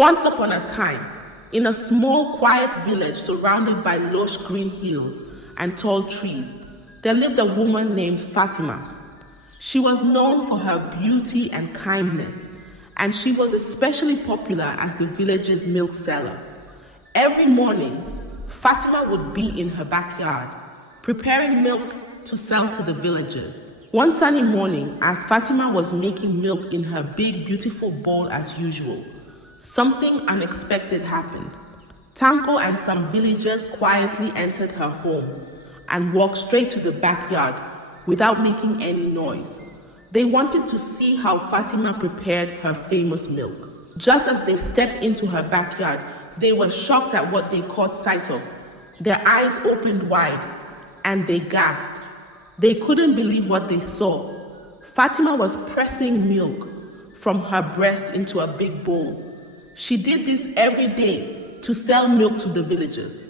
Once upon a time, in a small, quiet village surrounded by lush green hills and tall trees, there lived a woman named Fatima. She was known for her beauty and kindness, and she was especially popular as the village's milk seller. Every morning, Fatima would be in her backyard, preparing milk to sell to the villagers. One sunny morning, as Fatima was making milk in her big, beautiful bowl as usual, something unexpected happened. Tanko and some villagers quietly entered her home and walked straight to the backyard without making any noise. They wanted to see how Fatima prepared her famous milk. Just as they stepped into her backyard, they were shocked at what they caught sight of. Their eyes opened wide and they gasped. They couldn't believe what they saw. Fatima was pressing milk from her breast into a big bowl. She did this every day to sell milk to the villagers.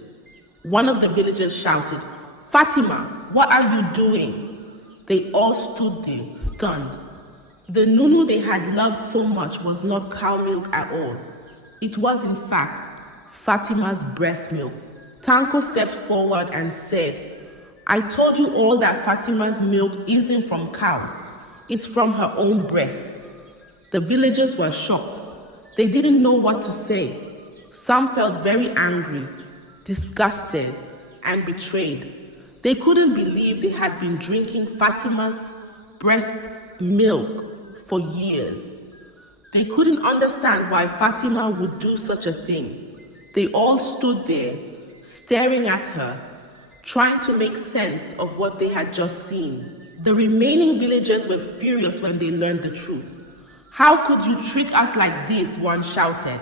One of the villagers shouted, "Fatima, what are you doing?" They all stood there, stunned. The nunu they had loved so much was not cow milk at all. It was, in fact, Fatima's breast milk. Tanko stepped forward and said, "I told you all that Fatima's milk isn't from cows. It's from her own breast." The villagers were shocked. They didn't know what to say. Some felt very angry, disgusted, and betrayed. They couldn't believe they had been drinking Fatima's breast milk for years. They couldn't understand why Fatima would do such a thing. They all stood there, staring at her, trying to make sense of what they had just seen. The remaining villagers were furious when they learned the truth. "How could you trick us like this?" one shouted.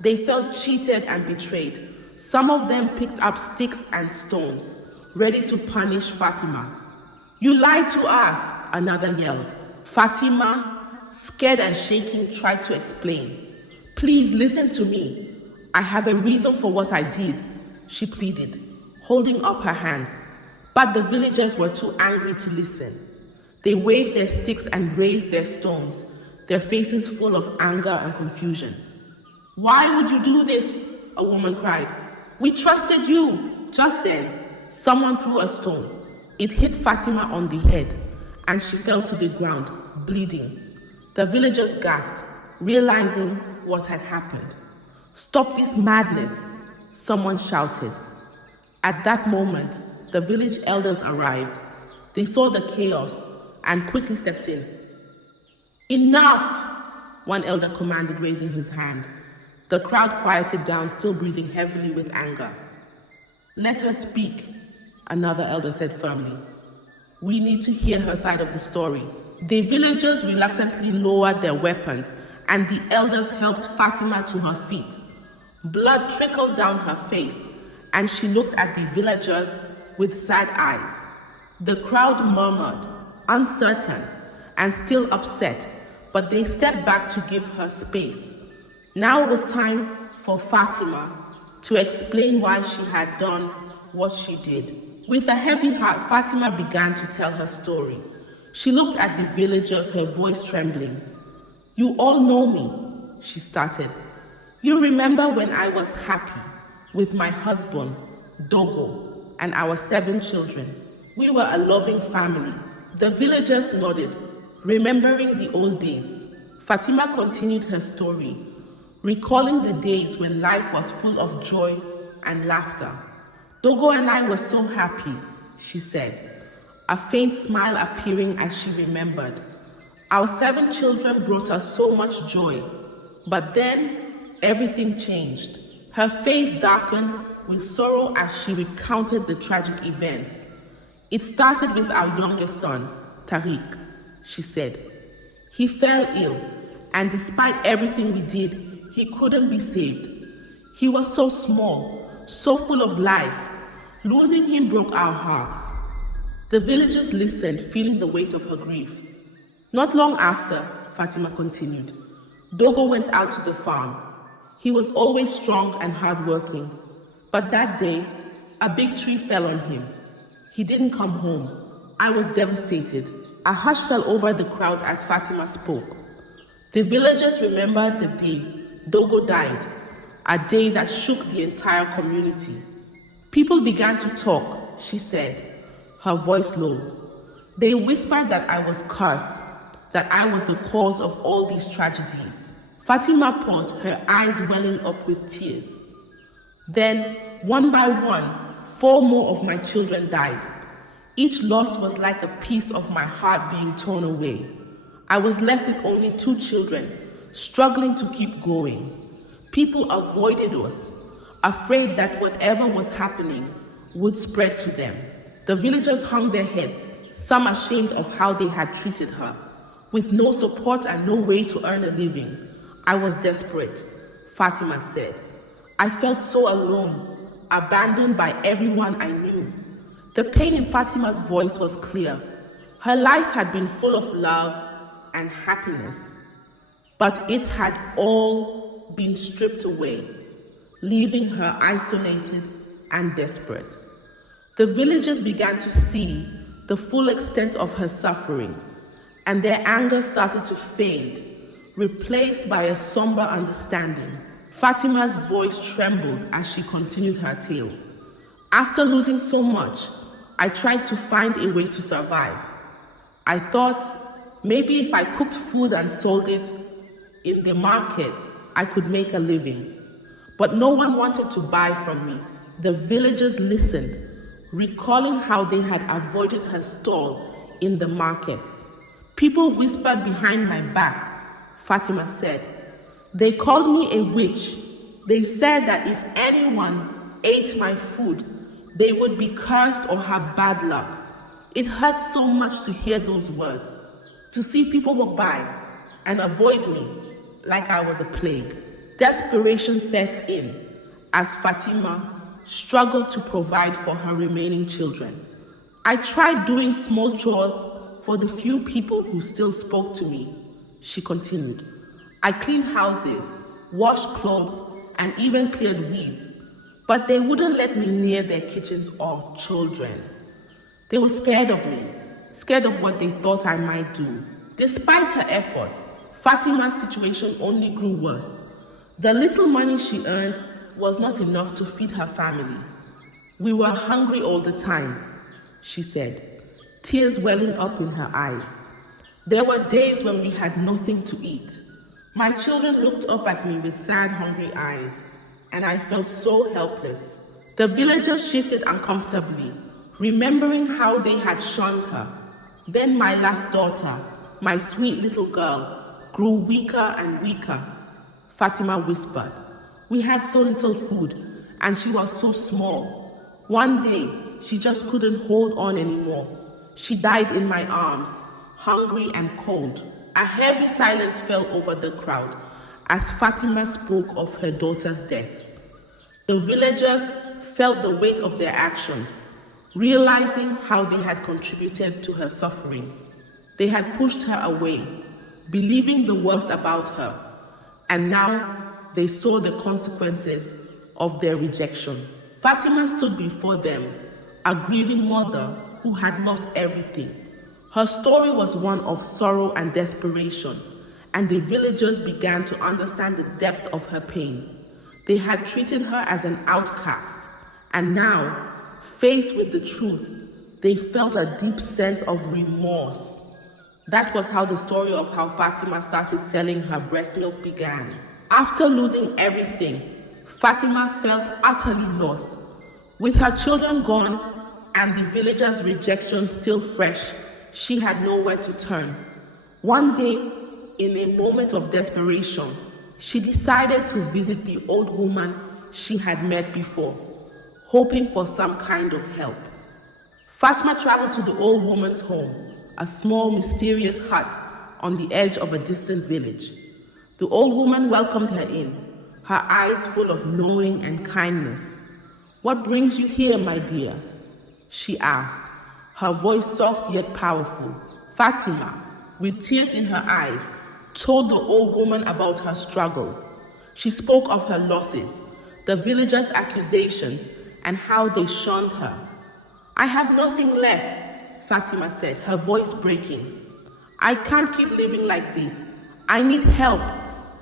They felt cheated and betrayed. Some of them picked up sticks and stones, ready to punish Fatima. "You lied to us," another yelled. Fatima, scared and shaking, tried to explain. "Please listen to me. I have a reason for what I did," she pleaded, holding up her hands. But the villagers were too angry to listen. They waved their sticks and raised their stones, their faces full of anger and confusion. "Why would you do this?" a woman cried. "We trusted you." Just then, someone threw a stone. It hit Fatima on the head, and she fell to the ground, bleeding. The villagers gasped, realizing what had happened. "Stop this madness," someone shouted. At that moment, the village elders arrived. They saw the chaos and quickly stepped in. "Enough!" one elder commanded, raising his hand. The crowd quieted down, still breathing heavily with anger. "Let her speak," another elder said firmly. "We need to hear her side of the story." The villagers reluctantly lowered their weapons, and the elders helped Fatima to her feet. Blood trickled down her face, and she looked at the villagers with sad eyes. The crowd murmured, uncertain and still upset, but they stepped back to give her space. Now it was time for Fatima to explain why she had done what she did. With a heavy heart, Fatima began to tell her story. She looked at the villagers, her voice trembling. "You all know me," she started. "You remember when I was happy with my husband, Dogo, and our 7 children. We were a loving family." The villagers nodded, remembering the old days. Fatima continued her story, recalling the days when life was full of joy and laughter. "Dogo and I were so happy," she said, a faint smile appearing as she remembered. "Our 7 children brought us so much joy, but then everything changed." Her face darkened with sorrow as she recounted the tragic events. "It started with our youngest son, Tariq," she said. "He fell ill, and despite everything we did, he couldn't be saved. He was so small, so full of life. Losing him broke our hearts." The villagers listened, feeling the weight of her grief. Not long after, Fatima continued, "Dogo went out to the farm. He was always strong and hardworking, but that day, a big tree fell on him. He didn't come home. I was devastated." A hush fell over the crowd as Fatima spoke. The villagers remembered the day Dogo died, a day that shook the entire community. People began to talk, she said, her voice low. They whispered that I was cursed, that I was the cause of all these tragedies. Fatima paused, her eyes welling up with tears. Then, one by one, 4 more of my children died. Each loss was like a piece of my heart being torn away. I was left with only 2 children, struggling to keep going. People avoided us, afraid that whatever was happening would spread to them. The villagers hung their heads, some ashamed of how they had treated her. With no support and no way to earn a living, I was desperate, Fatima said. I felt so alone, abandoned by everyone I knew. The pain in Fatima's voice was clear. Her life had been full of love and happiness, but it had all been stripped away, leaving her isolated and desperate. The villagers began to see the full extent of her suffering, and their anger started to fade, replaced by a somber understanding. Fatima's voice trembled as she continued her tale. After losing so much, I tried to find a way to survive. I thought maybe if I cooked food and sold it in the market, I could make a living. But no one wanted to buy from me. The villagers listened, recalling how they had avoided her stall in the market. People whispered behind my back, Fatima said. They called me a witch. They said that if anyone ate my food, they would be cursed or have bad luck. It hurt so much to hear those words, to see people walk by and avoid me like I was a plague. Desperation set in as Fatima struggled to provide for her remaining children. I tried doing small chores for the few people who still spoke to me, she continued. I cleaned houses, washed clothes, and even cleared weeds, but they wouldn't let me near their kitchens or children. They were scared of me, scared of what they thought I might do. Despite her efforts, Fatima's situation only grew worse. The little money she earned was not enough to feed her family. We were hungry all the time, she said, tears welling up in her eyes. There were days when we had nothing to eat. My children looked up at me with sad, hungry eyes, and I felt so helpless. The villagers shifted uncomfortably, remembering how they had shunned her. Then my last daughter, my sweet little girl, grew weaker and weaker, Fatima whispered. We had so little food, and she was so small. One day, she just couldn't hold on anymore. She died in my arms, hungry and cold. A heavy silence fell over the crowd as Fatima spoke of her daughter's death. The villagers felt the weight of their actions, realizing how they had contributed to her suffering. They had pushed her away, believing the worst about her, and now they saw the consequences of their rejection. Fatima stood before them, a grieving mother who had lost everything. Her story was one of sorrow and desperation, and the villagers began to understand the depth of her pain. They had treated her as an outcast, and now, faced with the truth, they felt a deep sense of remorse. That was how the story of how Fatima started selling her breast milk began. After losing everything, Fatima felt utterly lost. With her children gone and the villagers' rejection still fresh, she had nowhere to turn. One day, in a moment of desperation, she decided to visit the old woman she had met before, hoping for some kind of help. Fatima traveled to the old woman's home, a small, mysterious hut on the edge of a distant village. The old woman welcomed her in, her eyes full of knowing and kindness. "What brings you here, my dear?" she asked, her voice soft yet powerful. Fatima, with tears in her eyes, told the old woman about her struggles. She spoke of her losses, the villagers' accusations, and how they shunned her. "I have nothing left," Fatima said, her voice breaking. "I can't keep living like this. I need help.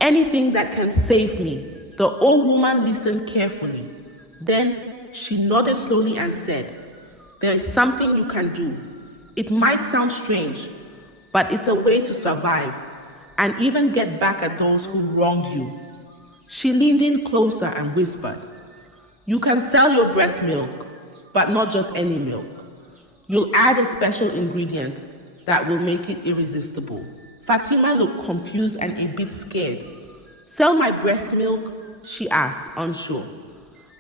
Anything that can save me." The old woman listened carefully. Then she nodded slowly and said, "There is something you can do. It might sound strange, but it's a way to survive and even get back at those who wronged you." She leaned in closer and whispered, "You can sell your breast milk, but not just any milk. You'll add a special ingredient that will make it irresistible." Fatima looked confused and a bit scared. "Sell my breast milk?" she asked, unsure.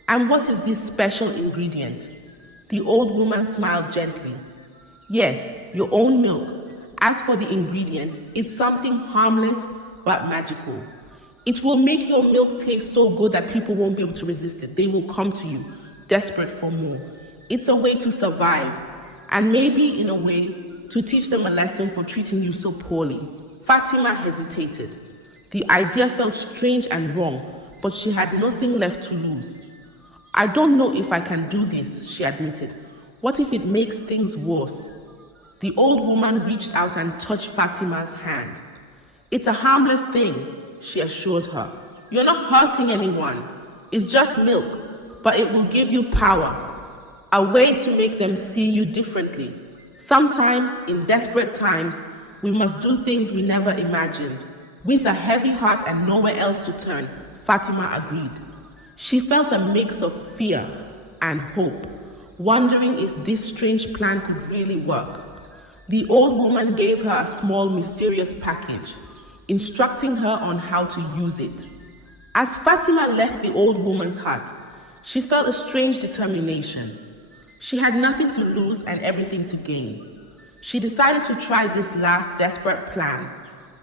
"And what is this special ingredient?" The old woman smiled gently. "Yes, your own milk. As for the ingredient, it's something harmless but magical. It will make your milk taste so good that people won't be able to resist it. They will come to you, desperate for more. It's a way to survive, and maybe in a way to teach them a lesson for treating you so poorly." Fatima hesitated. The idea felt strange and wrong, but she had nothing left to lose. "I don't know if I can do this," she admitted. "What if it makes things worse?" The old woman reached out and touched Fatima's hand. "It's a harmless thing," she assured her. "You're not hurting anyone. It's just milk, but it will give you power, a way to make them see you differently. Sometimes, in desperate times, we must do things we never imagined." With a heavy heart and nowhere else to turn, Fatima agreed. She felt a mix of fear and hope, wondering if this strange plan could really work. The old woman gave her a small, mysterious package, instructing her on how to use it. As Fatima left the old woman's hut, she felt a strange determination. She had nothing to lose and everything to gain. She decided to try this last desperate plan,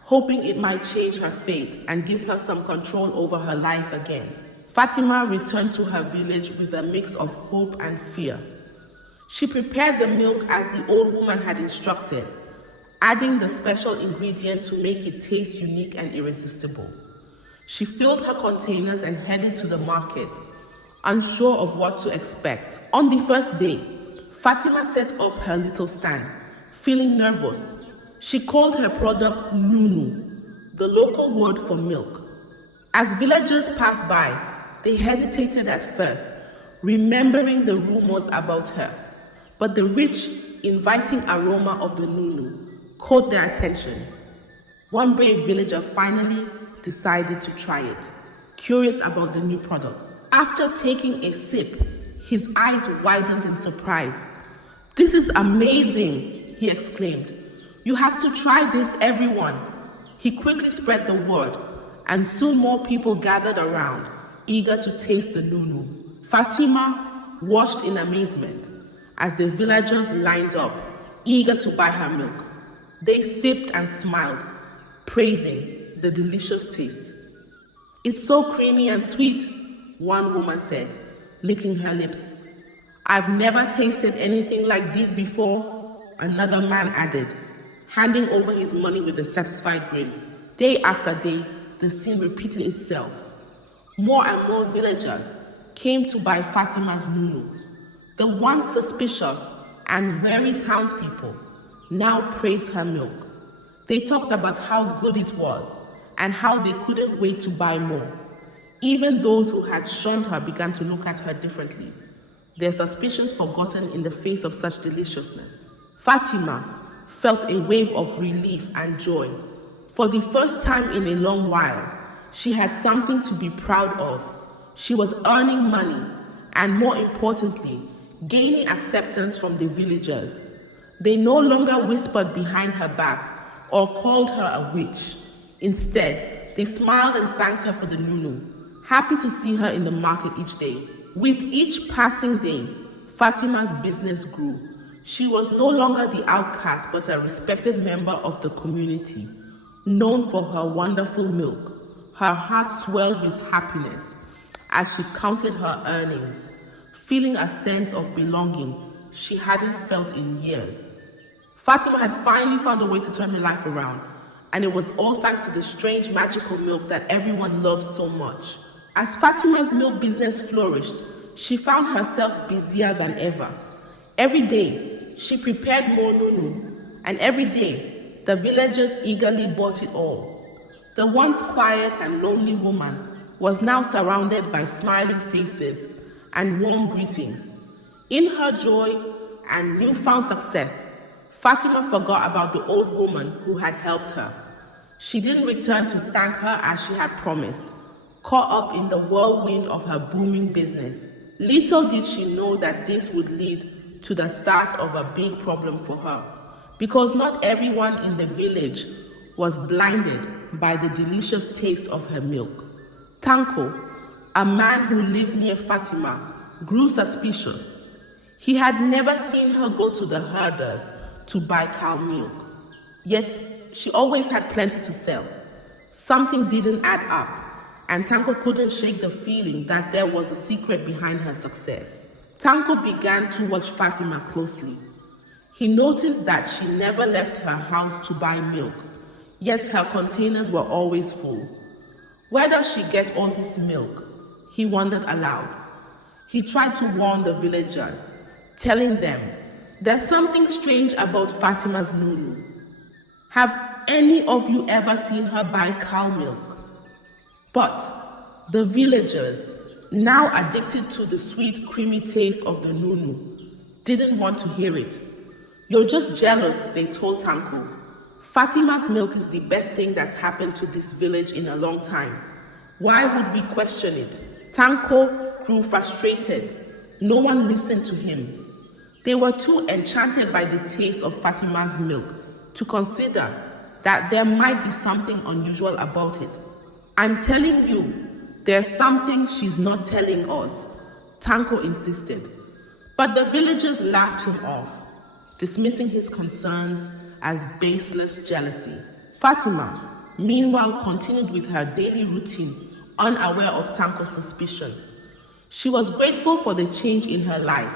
hoping it might change her fate and give her some control over her life again. Fatima returned to her village with a mix of hope and fear. She prepared the milk as the old woman had instructed, adding the special ingredient to make it taste unique and irresistible. She filled her containers and headed to the market, unsure of what to expect. On the first day, Fatima set up her little stand, feeling nervous. She called her product Nunu, the local word for milk. As villagers passed by, they hesitated at first, remembering the rumors about her. But the rich, inviting aroma of the Nunu caught their attention. One brave villager finally decided to try it, curious about the new product. After taking a sip, his eyes widened in surprise. "This is amazing," he exclaimed. "You have to try this, everyone." He quickly spread the word, and soon more people gathered around, eager to taste the Nunu. Fatima watched in amazement as the villagers lined up, eager to buy her milk. They sipped and smiled, praising the delicious taste. "It's so creamy and sweet," one woman said, licking her lips. "I've never tasted anything like this before," another man added, handing over his money with a satisfied grin. Day after day, the scene repeated itself. More and more villagers came to buy Fatima's Nunu. The once suspicious and wary townspeople now praised her milk. They talked about how good it was and how they couldn't wait to buy more. Even those who had shunned her began to look at her differently, their suspicions forgotten in the face of such deliciousness. Fatima felt a wave of relief and joy. For the first time in a long while, she had something to be proud of. She was earning money and, more importantly, gaining acceptance from the villagers. They no longer whispered behind her back or called her a witch. Instead, they smiled and thanked her for the Nunu, happy to see her in the market each day. With each passing day, Fatima's business grew. She was no longer the outcast but a respected member of the community, known for her wonderful milk. Her heart swelled with happiness as she counted her earnings, feeling a sense of belonging she hadn't felt in years. Fatima had finally found a way to turn her life around, and it was all thanks to the strange magical milk that everyone loved so much. As Fatima's milk business flourished, she found herself busier than ever. Every day, she prepared more Nunu, and every day, the villagers eagerly bought it all. The once quiet and lonely woman was now surrounded by smiling faces and warm greetings. In her joy and newfound success, Fatima forgot about the old woman who had helped her. She didn't return to thank her as she had promised, caught up in the whirlwind of her booming business. Little did she know that this would lead to the start of a big problem for her, because not everyone in the village was blinded by the delicious taste of her milk. Tanko, a man who lived near Fatima, grew suspicious. He had never seen her go to the herders to buy cow milk, yet she always had plenty to sell. Something didn't add up, and Tanko couldn't shake the feeling that there was a secret behind her success. Tanko began to watch Fatima closely. He noticed that she never left her house to buy milk, yet her containers were always full. Where does she get all this milk? He wondered aloud. He tried to warn the villagers, telling them, "There's something strange about Fatima's Nunu. Have any of you ever seen her buy cow milk?" But the villagers, now addicted to the sweet, creamy taste of the Nunu, didn't want to hear it. "You're just jealous," they told Tanko. "Fatima's milk is the best thing that's happened to this village in a long time. Why would we question it?" Tanko grew frustrated. No one listened to him. They were too enchanted by the taste of Fatima's milk to consider that there might be something unusual about it. "I'm telling you, there's something she's not telling us," Tanko insisted. But the villagers laughed him off, dismissing his concerns as baseless jealousy. Fatima, meanwhile, continued with her daily routine, unaware of Tanko's suspicions. She was grateful for the change in her life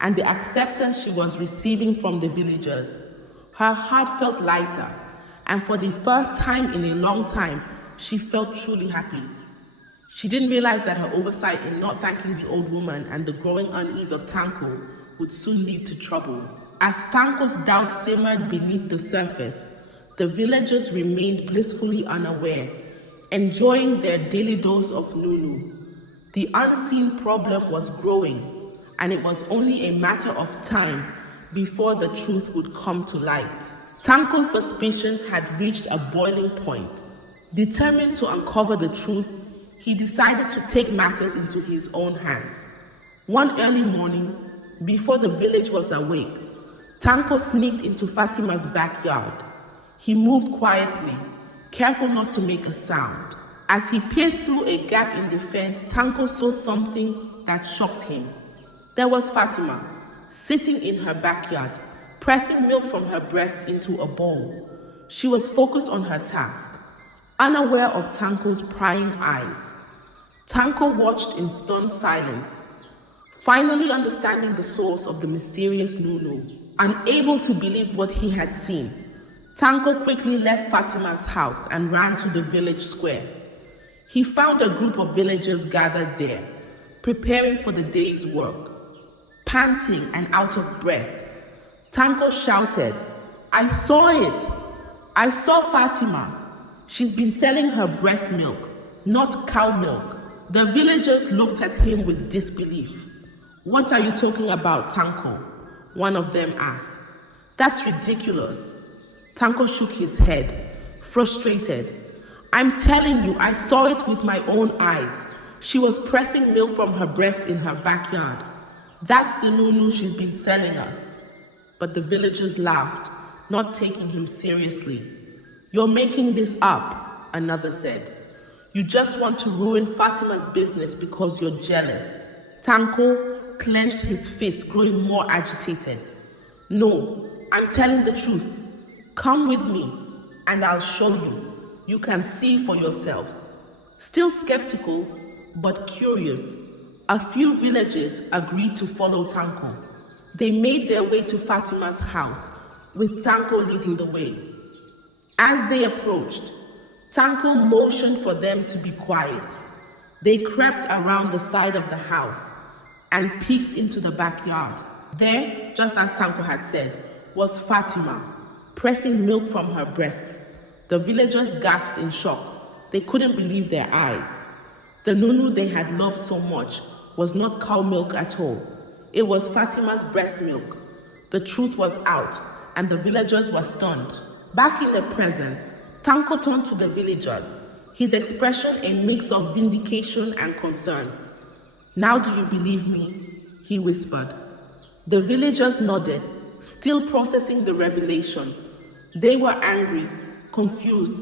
and the acceptance she was receiving from the villagers. Her heart felt lighter, and for the first time in a long time, she felt truly happy. She didn't realize that her oversight in not thanking the old woman and the growing unease of Tanko would soon lead to trouble. As Tanko's doubt simmered beneath the surface, the villagers remained blissfully unaware, enjoying their daily dose of Nunu. The unseen problem was growing, and it was only a matter of time before the truth would come to light. Tanko's suspicions had reached a boiling point. Determined to uncover the truth, he decided to take matters into his own hands. One early morning, before the village was awake, Tanko sneaked into Fatima's backyard. He moved quietly, careful not to make a sound. As he peered through a gap in the fence, Tanko saw something that shocked him. There was Fatima, sitting in her backyard, pressing milk from her breast into a bowl. She was focused on her task, unaware of Tanko's prying eyes. Tanko watched in stunned silence, finally understanding the source of the mysterious Nunu. Unable to believe what he had seen, Tanko quickly left Fatima's house and ran to the village square. He found a group of villagers gathered there, preparing for the day's work. Panting and out of breath, Tanko shouted, "I saw it! I saw Fatima! She's been selling her breast milk, not cow milk." The villagers looked at him with disbelief. "What are you talking about, Tanko?" one of them asked. "That's ridiculous." Tanko shook his head, frustrated. "I'm telling you, I saw it with my own eyes. She was pressing milk from her breast in her backyard. That's the Nunu she's been selling us." But the villagers laughed, not taking him seriously. "You're making this up," another said. "You just want to ruin Fatima's business because you're jealous." Tanko clenched his fist, growing more agitated. "No, I'm telling the truth. Come with me, and I'll show you. You can see for yourselves." Still skeptical, but curious, a few villagers agreed to follow Tanko. They made their way to Fatima's house, with Tanko leading the way. As they approached, Tanko motioned for them to be quiet. They crept around the side of the house and peeked into the backyard. There, just as Tanko had said, was Fatima, pressing milk from her breasts. The villagers gasped in shock. They couldn't believe their eyes. The Nunu they had loved so much was not cow milk at all. It was Fatima's breast milk. The truth was out, and the villagers were stunned. Back in the present, Tanko turned to the villagers, his expression a mix of vindication and concern. "Now do you believe me?" he whispered. The villagers nodded, still processing the revelation. They were angry, confused,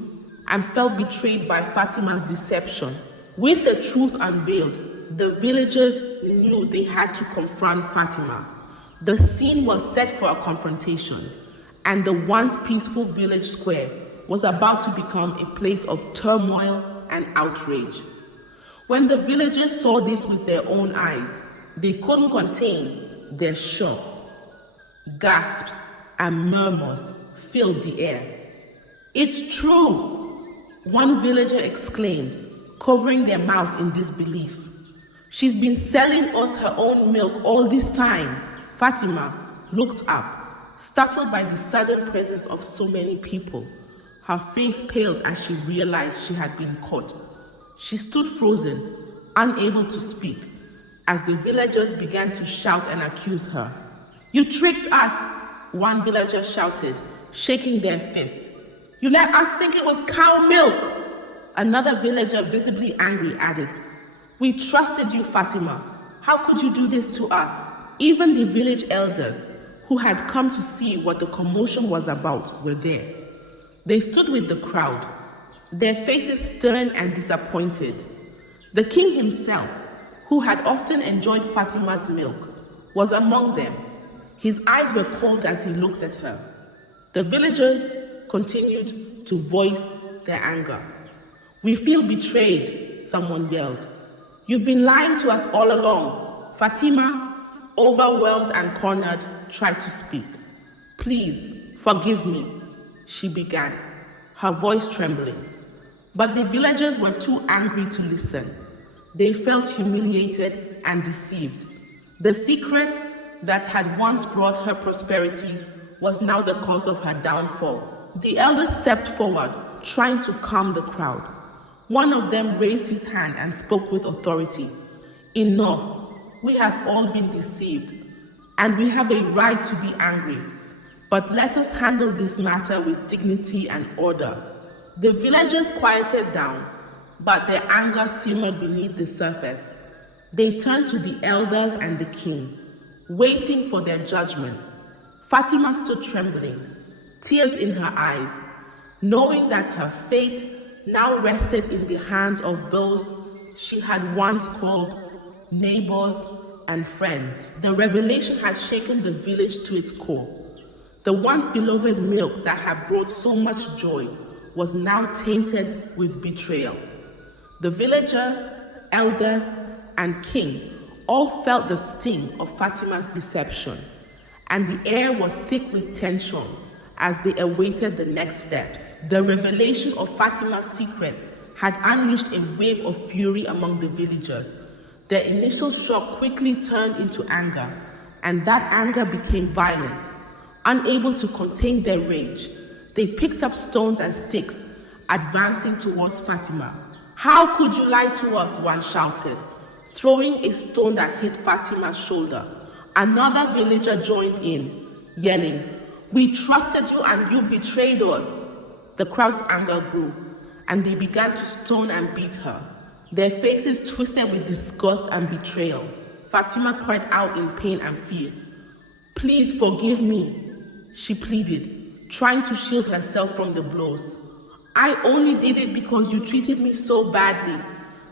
and felt betrayed by Fatima's deception. With the truth unveiled, the villagers knew they had to confront Fatima. The scene was set for a confrontation, and the once peaceful village square was about to become a place of turmoil and outrage. When the villagers saw this with their own eyes, they couldn't contain their shock. Gasps and murmurs filled the air. "It's true!" one villager exclaimed, covering their mouth in disbelief. "She's been selling us her own milk all this time." Fatima looked up, startled by the sudden presence of so many people. Her face paled as she realized she had been caught. She stood frozen, unable to speak, as the villagers began to shout and accuse her. "You tricked us!" one villager shouted, shaking their fist. "You let us think it was cow milk!" Another villager, visibly angry, added, "We trusted you, Fatima. How could you do this to us?" Even the village elders, who had come to see what the commotion was about, were there. They stood with the crowd, their faces stern and disappointed. The king himself, who had often enjoyed Fatima's milk, was among them. His eyes were cold as he looked at her. The villagers continued to voice their anger. "We feel betrayed," someone yelled. "You've been lying to us all along." Fatima, overwhelmed and cornered, tried to speak. "Please, forgive me," she began, her voice trembling. But the villagers were too angry to listen. They felt humiliated and deceived. The secret that had once brought her prosperity was now the cause of her downfall. The elders stepped forward, trying to calm the crowd. One of them raised his hand and spoke with authority. "Enough. We have all been deceived, and we have a right to be angry. But let us handle this matter with dignity and order." The villagers quieted down, but their anger simmered beneath the surface. They turned to the elders and the king, waiting for their judgment. Fatima stood trembling, tears in her eyes, knowing that her fate now rested in the hands of those she had once called neighbors and friends. The revelation had shaken the village to its core. The once beloved milk that had brought so much joy was now tainted with betrayal. The villagers, elders, and king all felt the sting of Fatima's deception, and the air was thick with tension as they awaited the next steps. The revelation of Fatima's secret had unleashed a wave of fury among the villagers. Their initial shock quickly turned into anger, and that anger became violent. Unable to contain their rage, they picked up stones and sticks, advancing towards Fatima. "How could you lie to us?" one shouted, throwing a stone that hit Fatima's shoulder. Another villager joined in, yelling, "We trusted you and you betrayed us." The crowd's anger grew, and they began to stone and beat her, their faces twisted with disgust and betrayal. Fatima cried out in pain and fear. "Please forgive me," she pleaded, trying to shield herself from the blows. "I only did it because you treated me so badly.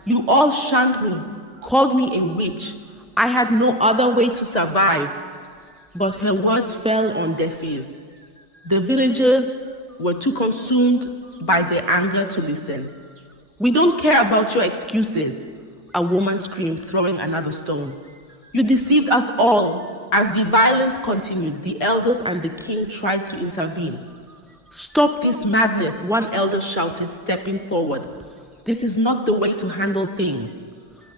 You all shunned me, called me a witch. I had no other way to survive." But her words fell on deaf ears. The villagers were too consumed by their anger to listen. "We don't care about your excuses," a woman screamed, throwing another stone. "You deceived us all." As the violence continued, the elders and the king tried to intervene. "Stop this madness," one elder shouted, stepping forward. "This is not the way to handle things."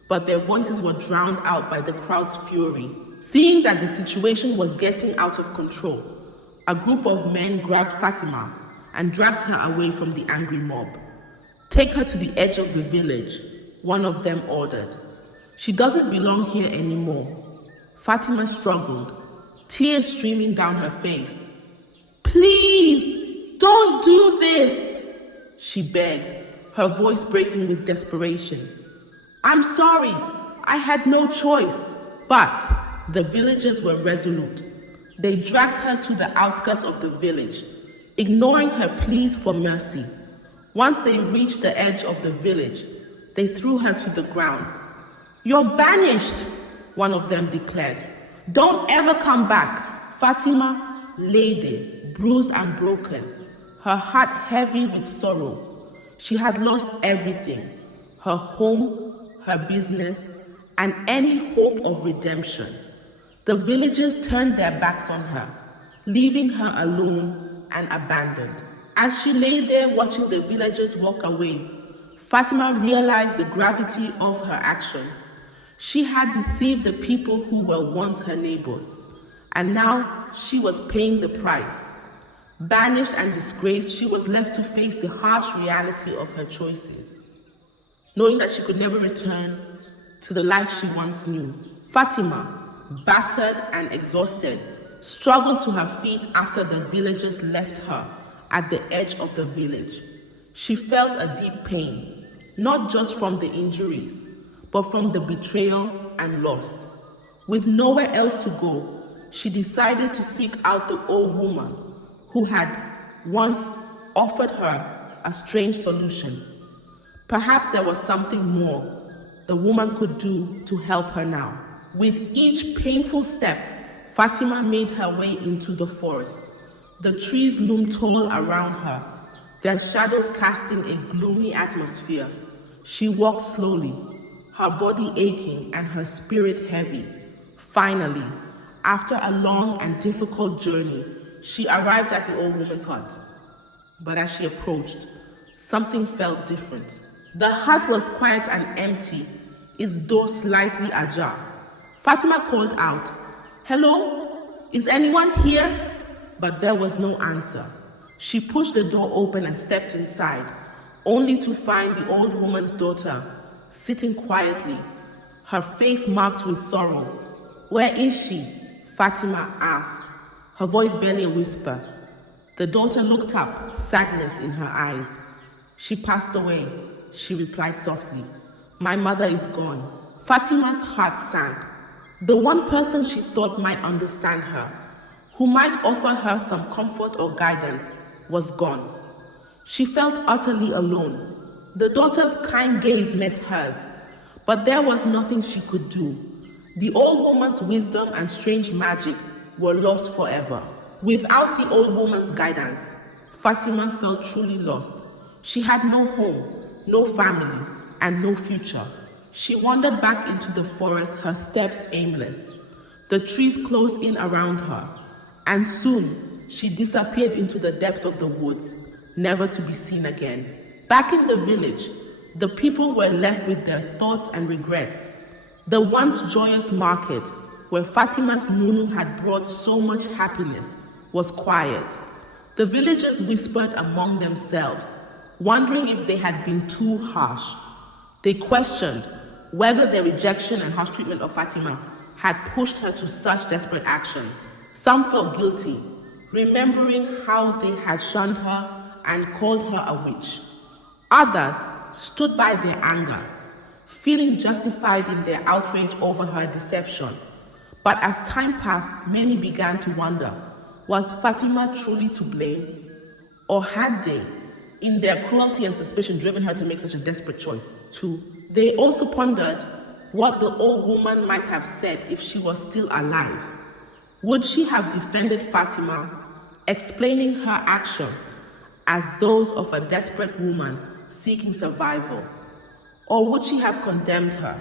But their voices were drowned out by the crowd's fury. Seeing that the situation was getting out of control, a group of men grabbed Fatima and dragged her away from the angry mob. "Take her to the edge of the village," one of them ordered. "She doesn't belong here anymore." Fatima struggled, tears streaming down her face. "Please, don't do this," she begged, her voice breaking with desperation. "I'm sorry, I had no choice." But the villagers were resolute. They dragged her to the outskirts of the village, ignoring her pleas for mercy. Once they reached the edge of the village, they threw her to the ground. "You're banished," one of them declared. "Don't ever come back." Fatima lay there, bruised and broken, her heart heavy with sorrow. She had lost everything: her home, her business, and any hope of redemption. The villagers turned their backs on her, leaving her alone and abandoned. As she lay there watching the villagers walk away, Fatima realized the gravity of her actions. She had deceived the people who were once her neighbors, and now she was paying the price. Banished and disgraced, she was left to face the harsh reality of her choices, knowing that she could never return to the life she once knew. Fatima, battered and exhausted, struggled to her feet after the villagers left her at the edge of the village. She felt a deep pain, not just from the injuries, but from the betrayal and loss. With nowhere else to go, she decided to seek out the old woman who had once offered her a strange solution. Perhaps there was something more the woman could do to help her now. With each painful step, Fatima made her way into the forest. The trees loomed tall around her, their shadows casting a gloomy atmosphere. She walked slowly, her body aching and her spirit heavy. Finally, after a long and difficult journey, she arrived at the old woman's hut. But as she approached, something felt different. The hut was quiet and empty, its door slightly ajar. Fatima called out, "Hello? Is anyone here?" But there was no answer. She pushed the door open and stepped inside, only to find the old woman's daughter sitting quietly, her face marked with sorrow. "Where is she?" Fatima asked, her voice barely a whisper. The daughter looked up, sadness in her eyes. "She passed away," she replied softly. "My mother is gone." Fatima's heart sank. The one person she thought might understand her, who might offer her some comfort or guidance, was gone. She felt utterly alone. The daughter's kind gaze met hers, but there was nothing she could do. The old woman's wisdom and strange magic were lost forever. Without the old woman's guidance, Fatima felt truly lost. She had no home, no family, and no future. She wandered back into the forest, her steps aimless. The trees closed in around her, and soon she disappeared into the depths of the woods, never to be seen again. Back in the village, the people were left with their thoughts and regrets. The once joyous market, where Fatima's Nunu had brought so much happiness, was quiet. The villagers whispered among themselves, wondering if they had been too harsh. They questioned whether their rejection and harsh treatment of Fatima had pushed her to such desperate actions. Some felt guilty, remembering how they had shunned her and called her a witch. Others stood by their anger, feeling justified in their outrage over her deception. But as time passed, many began to wonder, was Fatima truly to blame? Or had they, in their cruelty and suspicion, driven her to make such a desperate choice too? They also pondered what the old woman might have said if she was still alive. Would she have defended Fatima, explaining her actions as those of a desperate woman seeking survival? Or would she have condemned her,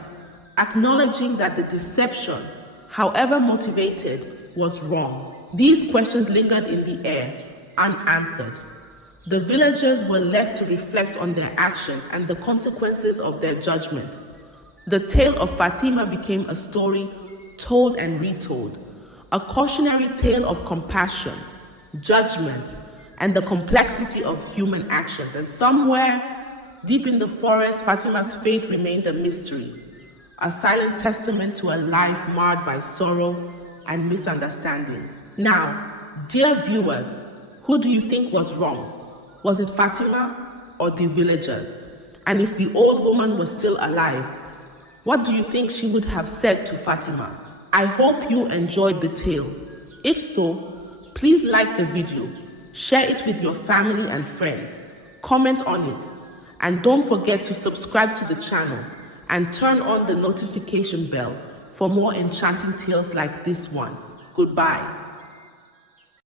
acknowledging that the deception, however motivated, was wrong? These questions lingered in the air, unanswered. The villagers were left to reflect on their actions and the consequences of their judgment. The tale of Fatima became a story told and retold, a cautionary tale of compassion, judgment, and the complexity of human actions. And somewhere Deep in the forest, Fatima's fate remained a mystery, a silent testament to a life marred by sorrow and misunderstanding. Now, dear viewers, who do you think was wrong? Was it Fatima or the villagers? And if the old woman was still alive, what do you think she would have said to Fatima? I hope you enjoyed the tale. If so, please like the video, share it with your family and friends, comment on it, and don't forget to subscribe to the channel and turn on the notification bell for more enchanting tales like this one. Goodbye.